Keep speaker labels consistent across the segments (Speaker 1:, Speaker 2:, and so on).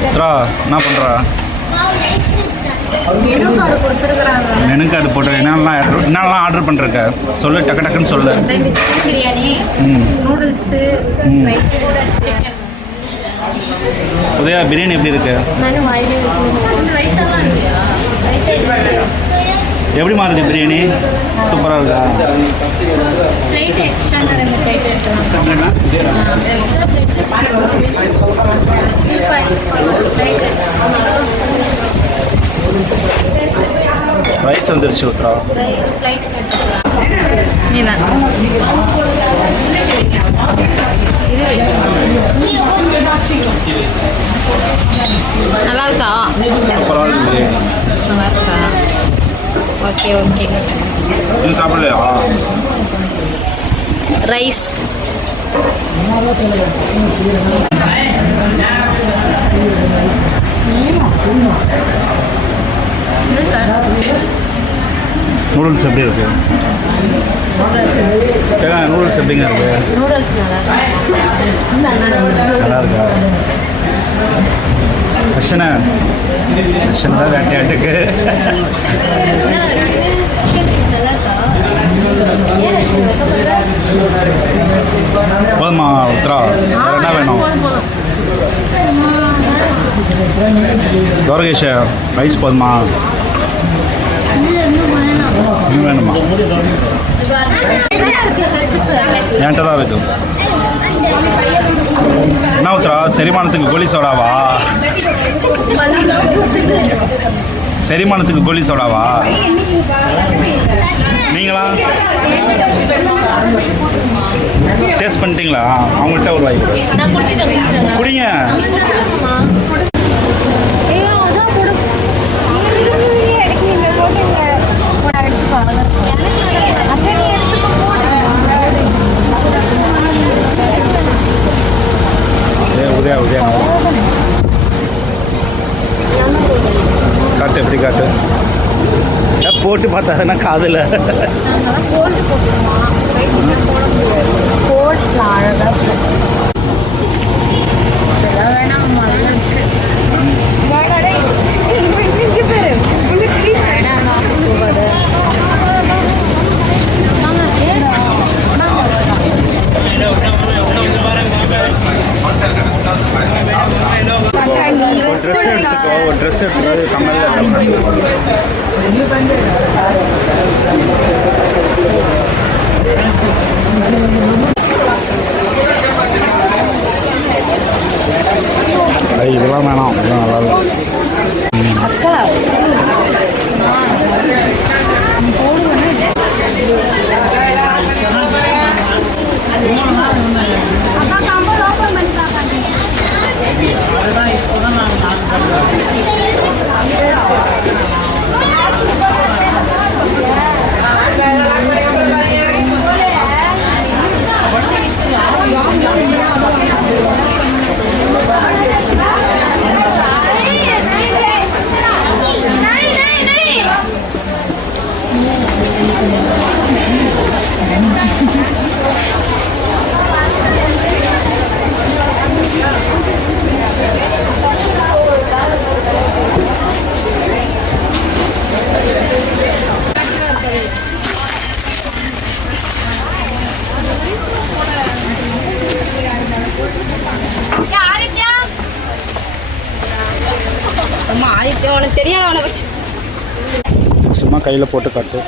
Speaker 1: சித்ரா என்ன பண்ணுறா
Speaker 2: menu card
Speaker 1: போட்டு என்னெல்லாம் என்னெல்லாம் ஆர்டர் பண்ணுறக்க சொல்லு டக்கு டக்குன்னு சொல்லு.
Speaker 2: பிரியாணி
Speaker 1: ம்.
Speaker 2: நூடுல்ஸு
Speaker 1: உதயா பிரியாணி எப்படி இருக்கு. எப்படிமா இருக்கு பிரியாணி? சூப்பராக இருக்கா? ரைஸ் வந்துருச்சு உத்ரா
Speaker 2: நல்லா இருக்கா
Speaker 1: சூப்பராக இருக்கு பிரியாணி
Speaker 2: நல்லா இருக்கா ஓகே ஓகே
Speaker 1: நீ சாப்பிடலையா
Speaker 2: ரைஸ்
Speaker 1: நூடுல்ஸ் எப்படி இருக்கு நூடுல்ஸ் எப்படிங்க இருக்கு
Speaker 2: நல்லா
Speaker 1: இருக்கா அர்ஷனா அர்ஷன் தான் வேட்டையாட்டுக்கு போதுமா உத்ரா வேற என்ன வேணும்? துவரகேஷ ரைஸ் போதுமா? வேணுமா? என்கிட்ட தான் இருக்கு. என்ன உத்தரா செரிமானத்துக்கு கோலி சோடாவா? செரிமானத்துக்கு கோலி சோடாவா? நீங்களா? டேஸ்ட் பண்ணிட்டீங்களா? அவங்கள்ட்ட ஒரு வாய்ப்பு குடிங்க. ஏ உதயா உதயா. காட்டு எப்படி காட்டு? போட்டு பார்த்தாங்கன்னா காதில்
Speaker 2: போடலாம் அழகா இதெல்லாம் வேணாம் முதல்ல இருக்கு வேணாம் நான் போகாது
Speaker 1: ட்ரெஸ் எடுத்துக்கோ ஒரு ட்ரெஸ் எடுத்துக்கோ கம்மலில் ஐய், இதெல்லாம் வேணாம் இதெல்லாம் நல்லா இல்லை
Speaker 2: அக்கா அம்மா
Speaker 1: கையில் போட்டு காட்டு.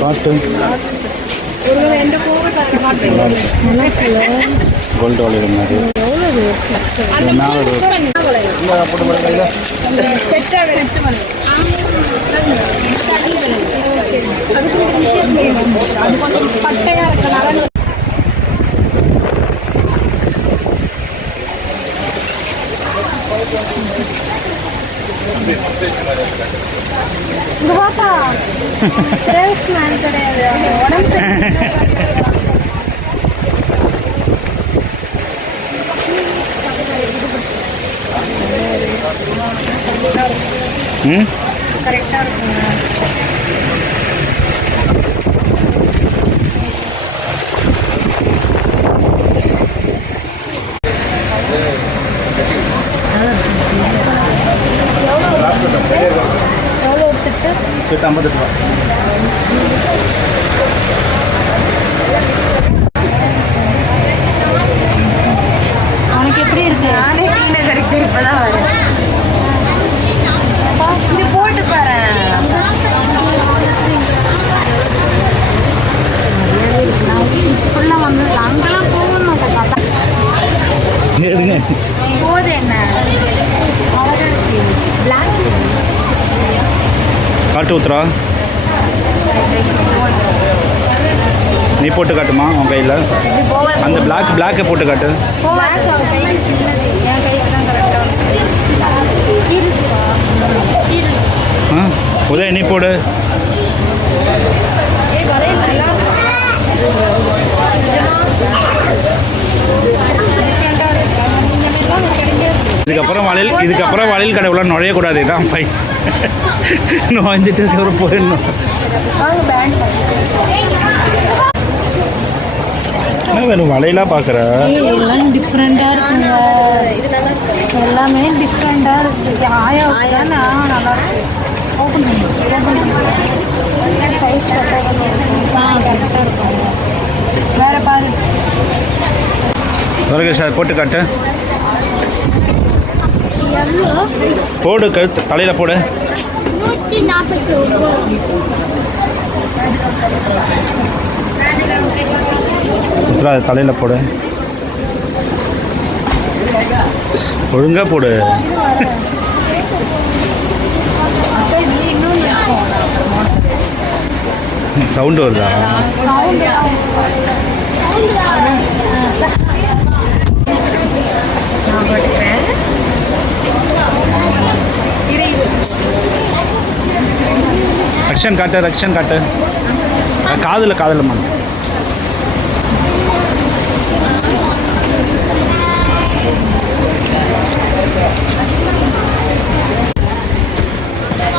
Speaker 1: காட்டு. கோல்டு வாலி மாதிரி. என்ன ஒரு
Speaker 2: சேல்ஸ்மேன்
Speaker 1: ம்?
Speaker 2: கரெக்டாக இருக்குங்க शेतामध्ये
Speaker 1: காட்டு ஊத்துறா. நீ போட்டு காட்டுமா உன் கையில்? அந்த பிளாக் பிளாக்கை போட்டு காட்டு. ஆ உதய நீ போடு. இதுக்கப்புறம் வளையல் இதுக்கப்புறம் வளையல் கடை உள்ள நுழையக்கூடாது தான் ஃபை நுழைஞ்சிட்டு அதுக்கப்புறம் போயிடணும்
Speaker 2: வாங்க பேண்ட்
Speaker 1: என்ன வேணும் வளையலாக பார்க்குற
Speaker 2: எல்லாம் டிஃப்ரெண்டாக இருக்குங்க. எல்லாமே டிஃப்ரெண்டாக இருக்குது ஆயா தானே? நல்லா ஓப்பன் பண்ணி. கரெக்டாக இருக்கும் வேறு பாரு.
Speaker 1: வருக சார் போட்டு காட்டு. போடு கழுத்து தலையில் போடு.
Speaker 2: நூற்றி
Speaker 1: தலையில் போடு. ஒழுங்காக போடு.
Speaker 2: இன்னொன்று
Speaker 1: சவுண்டு வருதா?
Speaker 2: நான் போட்டுக்கிறேன் இரு இரு
Speaker 1: ரக்ஷன் காட்டு ரக்ஷன் காட்டு. காதில் காதில் மண்.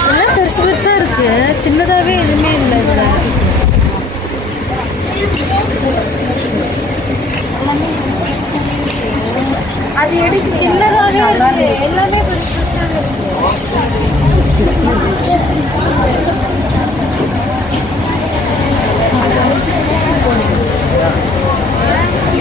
Speaker 2: எல்லாம் பெருசு பெருசாக இருக்கு. சின்னதாகவே எதுவுமே இல்லை இதில். அது எடுத்து சின்னதாகவே இருக்கு? எல்லாமே பெருசு பெருசாக இருக்கு.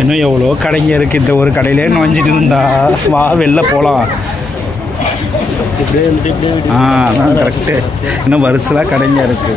Speaker 1: இன்னும் எவ்வளோ கடைங்க இருக்குது இந்த ஒரு கடையிலே நுழைஞ்சிட்டு இருந்தா. வா வெளில போகலாம் ஆ அதான் கரெக்டு இன்னும் வருஷலாக கடைங்க இருக்குது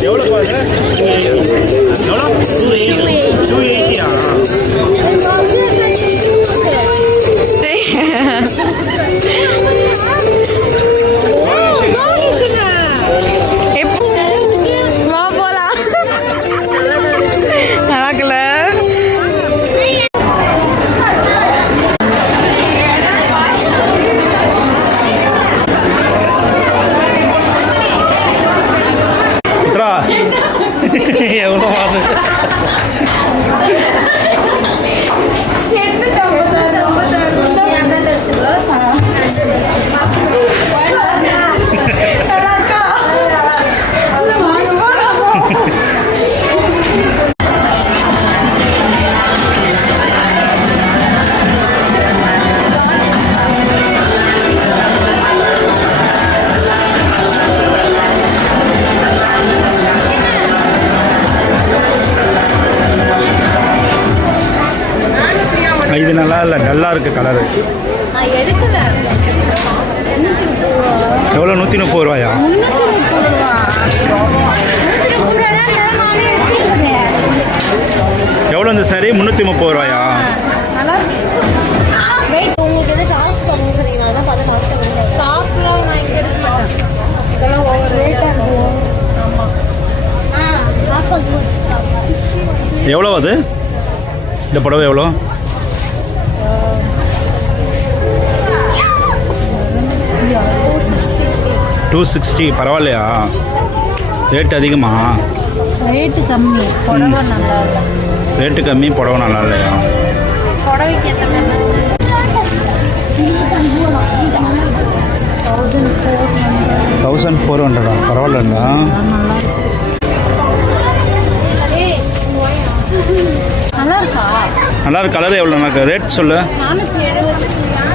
Speaker 1: எவ்வளோ எவ்வளோ டூ எயிட்டி டூ எயிட்டியா
Speaker 2: Yeah.
Speaker 1: எவ்வளோ இந்த சாரி முந்நூற்றி முப்பது ரூபாயா? எவ்வளோ அது? இந்த புடவை எவ்வளோ
Speaker 2: டூ சிக்ஸ்டி
Speaker 1: பரவாயில்லையா? ரேட் அதிகமா?
Speaker 2: ரேட்டு கம்மி. புடவை நல்லா
Speaker 1: ரேட்டு கம்மி புடவை நல்லா இல்லையா?
Speaker 2: தௌசண்ட் ஃபோர் ஹண்ட்ரட்
Speaker 1: பரவாயில்லண்ணா
Speaker 2: நல்லா இருக்கா
Speaker 1: கலர் எவ்வளோ ரேட் சொல்லு.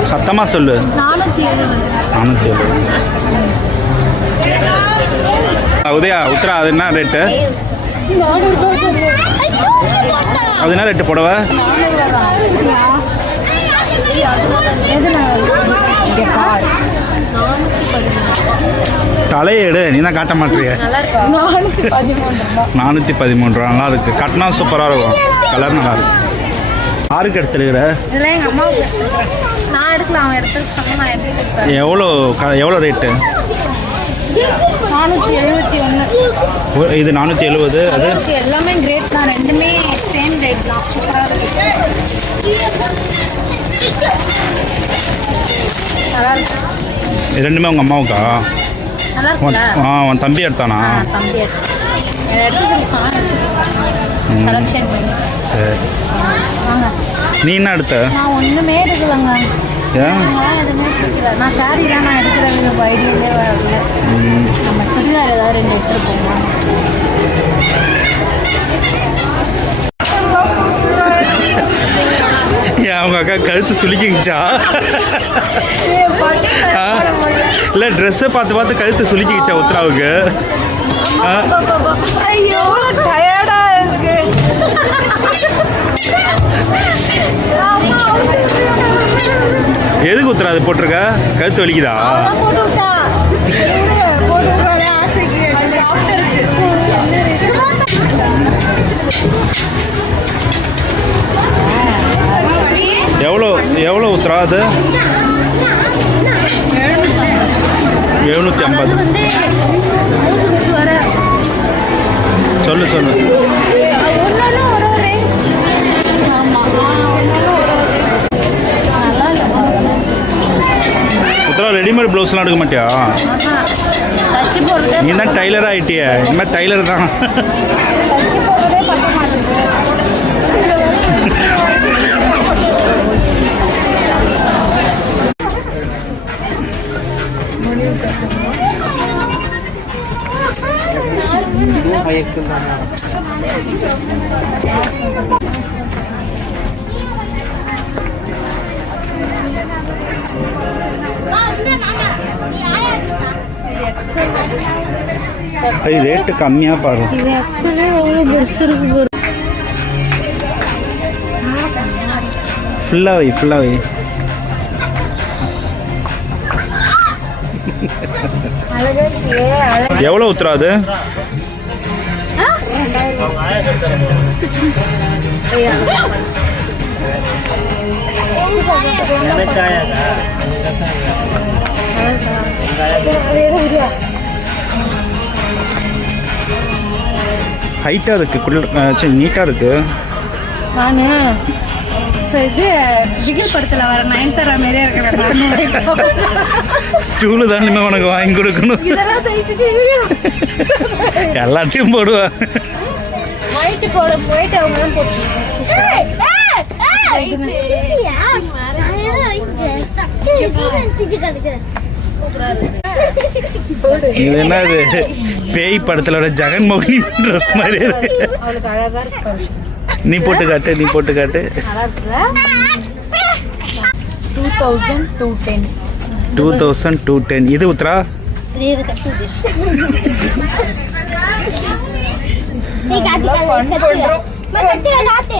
Speaker 1: சத்தமாக சொல்லு.
Speaker 2: நானூற்றி எழுபது
Speaker 1: உதயா உத்தரா அது என்ன ரேட்டு அது என்ன ரேட்டு புடவை. தலையை எடு நீ தான் காட்ட மாட்டேறிய
Speaker 2: நானூற்றி பதிமூணு ரூபா
Speaker 1: நல்லா இருக்கு. கட்டினா சூப்பராக இருக்கும். கலர் நல்லா இருக்கு. யாருக்கு எடுத்துருக்கிற? எவ்வளோ எவ்வளோ ரேட்டு
Speaker 2: நானூற்றி எழுபத்தி ஒன்று
Speaker 1: இது நானூற்றி எழுபது அது?
Speaker 2: எல்லாமே கிரேட் தான். ரெண்டுமே சேம் ரேட் தான். சூப்பராக இருக்கு.
Speaker 1: ரெண்டுமே உங்கள் அம்மாவுக்கா? ஆ உன் தம்பி எடுத்தானா? சரி. நீ என்ன எடுத்த?
Speaker 2: ஒன்றுமே எடுக்கலைங்க.
Speaker 1: ஏன் அவங்க அக்கா கழுத்து சுலுக்கிக்கிச்சா? இல்லை ட்ரெஸ்ஸை பார்த்து பார்த்து கழுத்து சுலுக்கிக்கிச்சா உத்தராவுக்கு? ஆ?
Speaker 2: ஐயோ டயர்டா இருக்கு.
Speaker 1: உத்தரா அது போட்டிருக்க? கழுத்து வலிக்குதா? எவ்வளோ எவ்வளோ உத்தரா அது? எழுநூற்றி ஐம்பது. சொல்லு சொல்லு. ரெடிமேட் ப்ளவுஸ்லாம் எடுக்க மாட்டியா? நீ தான் டைலர் ஆகிட்டிய இனிமேல் டைலர் தான்.
Speaker 2: தச்சு போடுறதே
Speaker 1: அது ரேட்டு கம்மியாக பாரு.
Speaker 2: இது ஆக்சுவலி எவ்வளோ பெருசு இருக்கு பாரு.
Speaker 1: ஃபுல்லாக வை ஃபுல்லாக வை. எவ்வளோ உத்தரா அது? ஹைட்டாக இருக்குது குள்ள சரி நீட்டாக இருக்குது
Speaker 2: நான் இது ஜிகிர் படத்தில் வர நயன்தாரா மாதிரியே இருக்கிறேன்
Speaker 1: ஸ்டூலு தான் இனிமேல் உனக்கு வாங்கி கொடுக்கணும்
Speaker 2: இதெல்லாம் தயச்சு செய்யணும்
Speaker 1: எல்லாத்தையும் போடுவா
Speaker 2: ஒயிட் போட ஒயிட் அவங்க தான்
Speaker 1: இது என்ன இது பேய் படத்தில் வர ஜெகன்மோகினி ட்ரெஸ் மாதிரி நீ போட்டு காட்டு நீ போட்டு காட்டு.
Speaker 2: Two thousand two ten
Speaker 1: two thousand two ten இது உத்தரா
Speaker 2: போட்டா
Speaker 1: ராகா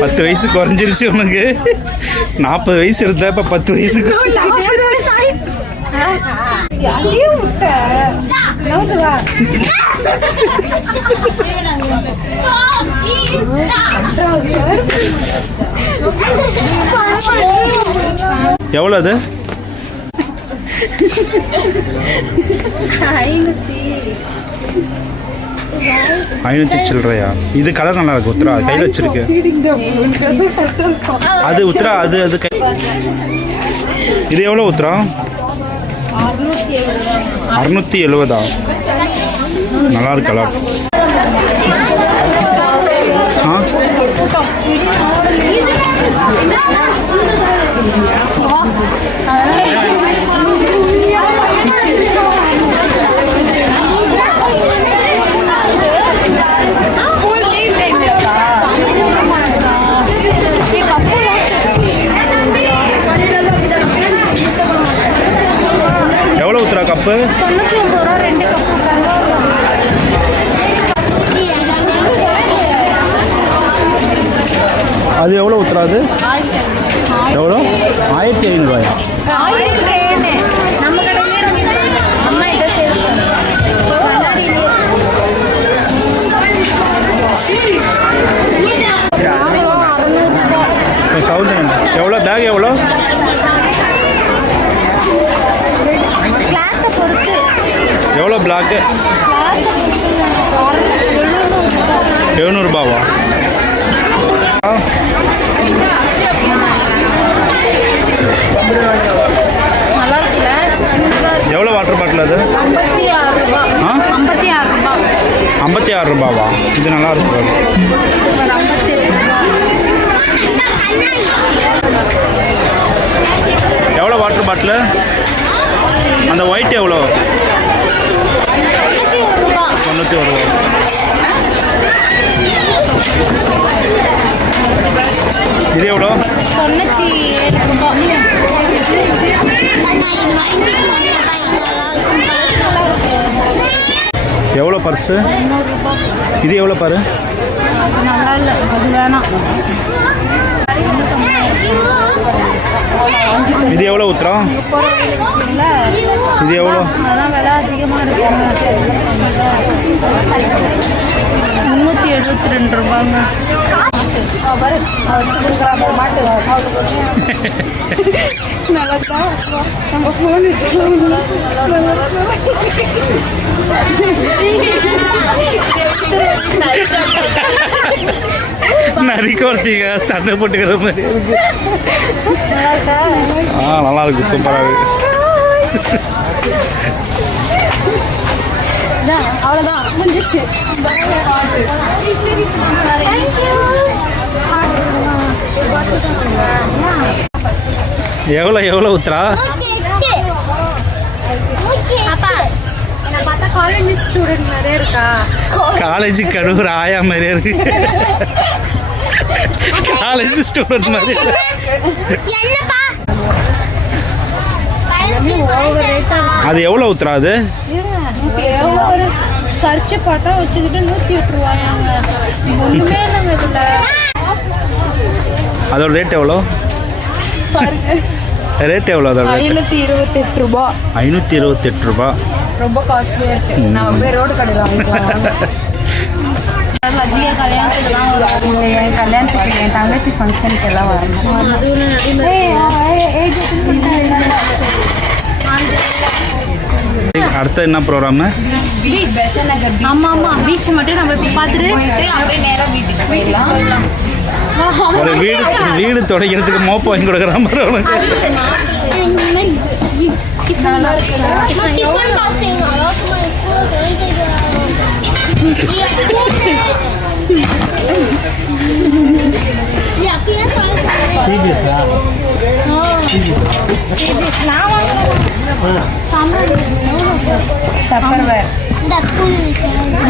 Speaker 1: பத்து வயசு குறைஞ்சிருச்சு உனக்கு. நாற்பது வயசு இருந்தா இப்ப பத்து வயசு எவ்வளோ அது? ஐநூற்றி சில்லறையா? இது கலர் நல்லா இருக்கு உத்ரா கையில் வச்சிருக்கு. அது உத்ரா அது அது கை இது எவ்வளோ உத்ரா அறுநூத்தி எழுபதா நல்லா இருக்கு கலர் ஆ? கப்பு.
Speaker 2: ரூபா ரெண்டு கப்பு
Speaker 1: அது? எவ்வளோ ஊற்றுறாது எவ்வளோ ஆயிரத்தி ஐநூறுபாயா
Speaker 2: நம்ம கடையிலே அம்மா இதை சேல்ஸ்
Speaker 1: சவுண்ட் எவ்வளோ பேக் எவ்வளோ
Speaker 2: கிளாத்தை பொறுத்து
Speaker 1: எவ்வளோ பிளாக்கு எழுநூறுபாவா? எவ்வளோ வாட்டர் பாட்டில் அது?
Speaker 2: ஐம்பத்தி ஆறு
Speaker 1: ஆ?
Speaker 2: ஐம்பத்தி ஆறு
Speaker 1: ரூபாவா? இது நல்லா
Speaker 2: இருக்கும்
Speaker 1: எவ்வளோ வாட்டர் பாட்டில் அந்த ஒயிட் எவ்வளோ
Speaker 2: ரூபா
Speaker 1: தொண்ணூற்றி ஒரு ரூபா இது எவ்வளோ?
Speaker 2: தொண்ணூற்றி
Speaker 1: எவ்வளோ பர்ஸு? இது எவ்வளோ பாரு? இது எவ்வளோ
Speaker 2: இல்லை
Speaker 1: இது எவ்வளோ?
Speaker 2: முந்நூற்றி எழுபத்தி ரெண்டு ரூபாங்க. நல்லா நம்ம ஃபோன்
Speaker 1: நரிக்க ஒருத்தீங்க சண்டை போட்டுக்கிற மாதிரி ஆ நல்லா இருக்கு சூப்பராக இருக்கு
Speaker 2: அவ்வளோதான் முடிஞ்சிச்சு
Speaker 1: எவ்வளோ எவ்வளோ ஊத்துறா?
Speaker 2: அப்பா என்ன பார்த்தா காலேஜ் ஸ்டூடெண்ட் மாதிரியே இருக்கா?
Speaker 1: காலேஜ் கடுகுற ஆயா மாதிரியே இருக்கு. காலேஜ் ஸ்டூடெண்ட் மாதிரி
Speaker 2: என்னப்பா?
Speaker 1: அது எவ்வளோ ஊத்துறா அது?
Speaker 2: கரிச்சு பட்டா வச்சுக்கிட்டு நூற்றி எட்டு ரூபாயாங்க ஒன்றுமே இல்லைங்க இதில்.
Speaker 1: அதோட ரேட் எவ்வளோ? ரேட் எவ்வளோ அதோட
Speaker 2: ஐநூற்றி இருபத்தெட்டு ரூபா.
Speaker 1: ஐநூற்றி இருபத்தெட்டு ரூபா.
Speaker 2: ரொம்ப காஸ்ட்லியாக இருக்கு. நான் போய் ரோடு கடையில் வாங்கிக்கலாம். கல்யாணத்துக்கு என் தங்கச்சி ஃபங்க்ஷனுக்கு எல்லாம் வரணும்.
Speaker 1: அடுத்து என்ன ப்ரோக்ராமு
Speaker 2: பீச் ஆமாம் ஆமாம் பீச் மட்டும் நம்ம பார்த்துட்டு அப்படியே நேராக வீட்டுக்கு போயிடலாம்.
Speaker 1: ஒரு வீடு வீடு துடைக்கிறதுக்கு மோப்பம் வாங்கி கொடுக்குற மாதிரி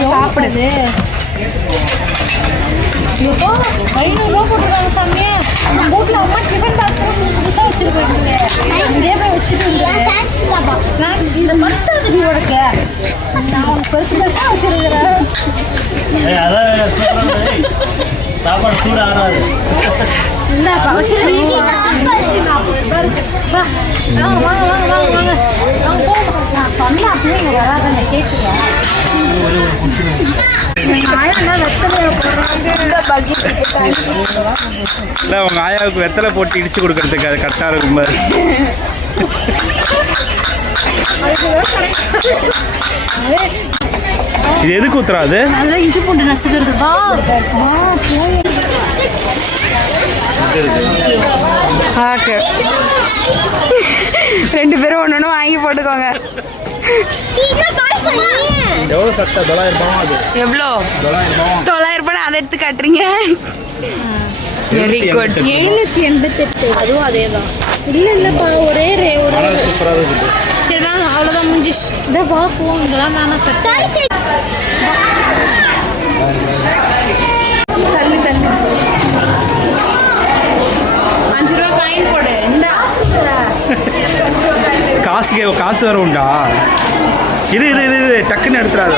Speaker 2: சாப்பிடுது இப்போ ஐநூறுரூவா போட்டுருக்காங்க சாமி. அந்த போட்டில் அம்மா டிஃபன் பாக்ஸ் புதுசாக வச்சுருக்காங்க. இதே போய் வச்சுட்டு ஸ்நாக்ஸ் இந்த மத்ததுக்கு உனக்கு. நான் உனக்கு பெருசு பெருசாக வச்சுருக்கிறேன்.
Speaker 3: ஏய் அதான் சொல்றேன் ஏய். சாப்பாடு சூடு ஆகாது.
Speaker 2: இந்த வச்சுருக்கீங்க நாற்பது ரூபா இருக்கு. வா வாங்க வாங்க வாங்க வாங்க வாங்க வாங்க போங்க நான் சொன்ன அப்படியே இங்கே வராதுன்னு கேட்குறேன்
Speaker 1: இல்லை அவங்க ஆயாவுக்கு வெத்தலை போட்டு இடிச்சு கொடுக்கறதுக்கு அது கரெக்டாக இருக்கும் பாரு. இது எதுக்கு ஊத்துறாது
Speaker 2: நல்லா இஞ்சி பூண்டு நசுக்கிறது. வா
Speaker 4: ரெண்டு பேரும் ஒன்று ஒன்று வாங்கி போட்டுக்கோங்க.
Speaker 1: எவ்வளோ சட்டை? தொள்ளாயிரம் ரூபாய் அது
Speaker 4: எவ்வளோ?
Speaker 1: தொள்ளாயிரம் ரூபாய்.
Speaker 4: தொள்ளாயிரம் ரூபாய் அதை எடுத்து காட்டுறீங்க. வெரி குட்
Speaker 2: எழுநூத்தி எண்பத்தெட்டு. அதுவும் அதே தான். இல்லை இல்லைப்பா ஒரே ரே ஒரு
Speaker 1: சூப்பராக இருக்குது.
Speaker 2: சரி வாங்க அவ்வளோதான் முடிஞ்சிச்சு. இதை போவோம் இதெல்லாம் வேணாம் சட்டை
Speaker 1: காசு காசு வேற உண்டா? இரு இரு இரு, இரு டக்குன்னு எடுத்துறாத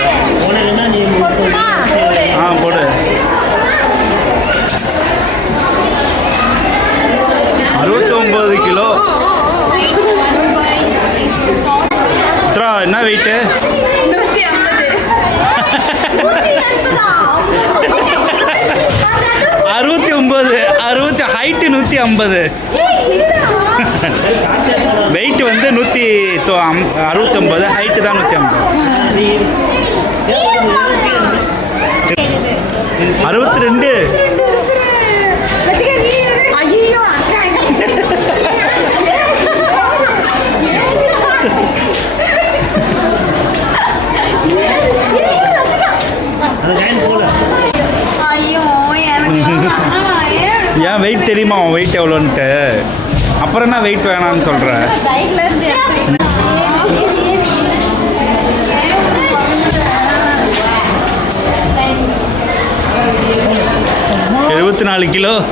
Speaker 1: ஆ போடு. அறுபத்தொம்பது கிலோ. எத்தனை என்ன வெயிட்டு அறுபத்தி ஒம்பது அறுபத்தி ஹைட்டு நூற்றி ஐம்பது. வந்து நூற்றி அறுபத்தொம்பது ஹைட்டு தான் நூற்றி ஐம்பது அறுபத்தி ரெண்டு ஏன் வெயிட் தெரியுமா அவன் வெயிட் எவ்வளோன்ட்டு? அப்புறம் என்ன வெயிட் வேணாம்னு சொல்கிறேன் எழுபத்தி நாலு கிலோ.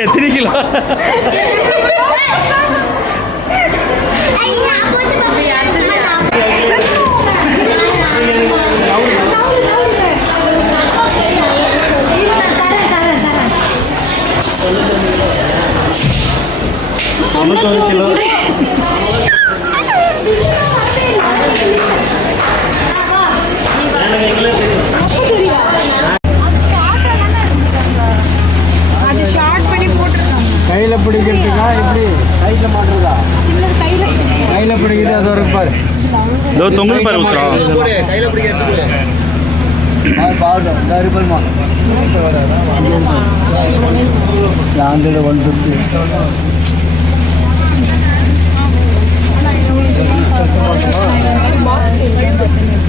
Speaker 1: எத்தனை கிலோ? தொண்ணூத்தொரு கிலோ
Speaker 2: அது ஷார்ட் பண்ணி போட்டிருக்காங்க
Speaker 5: கையில் பிடிக்கிறதுக்கா எப்படி கையில் மாட்டுறதா
Speaker 2: கையில்
Speaker 5: கையில் பிடிக்கிறது அது ஒரு பாரு
Speaker 1: இதோ தொங்குது பாரு ஊத்துறோம்
Speaker 5: கையில் பிடிக்கிறது one fifty Em mót thì.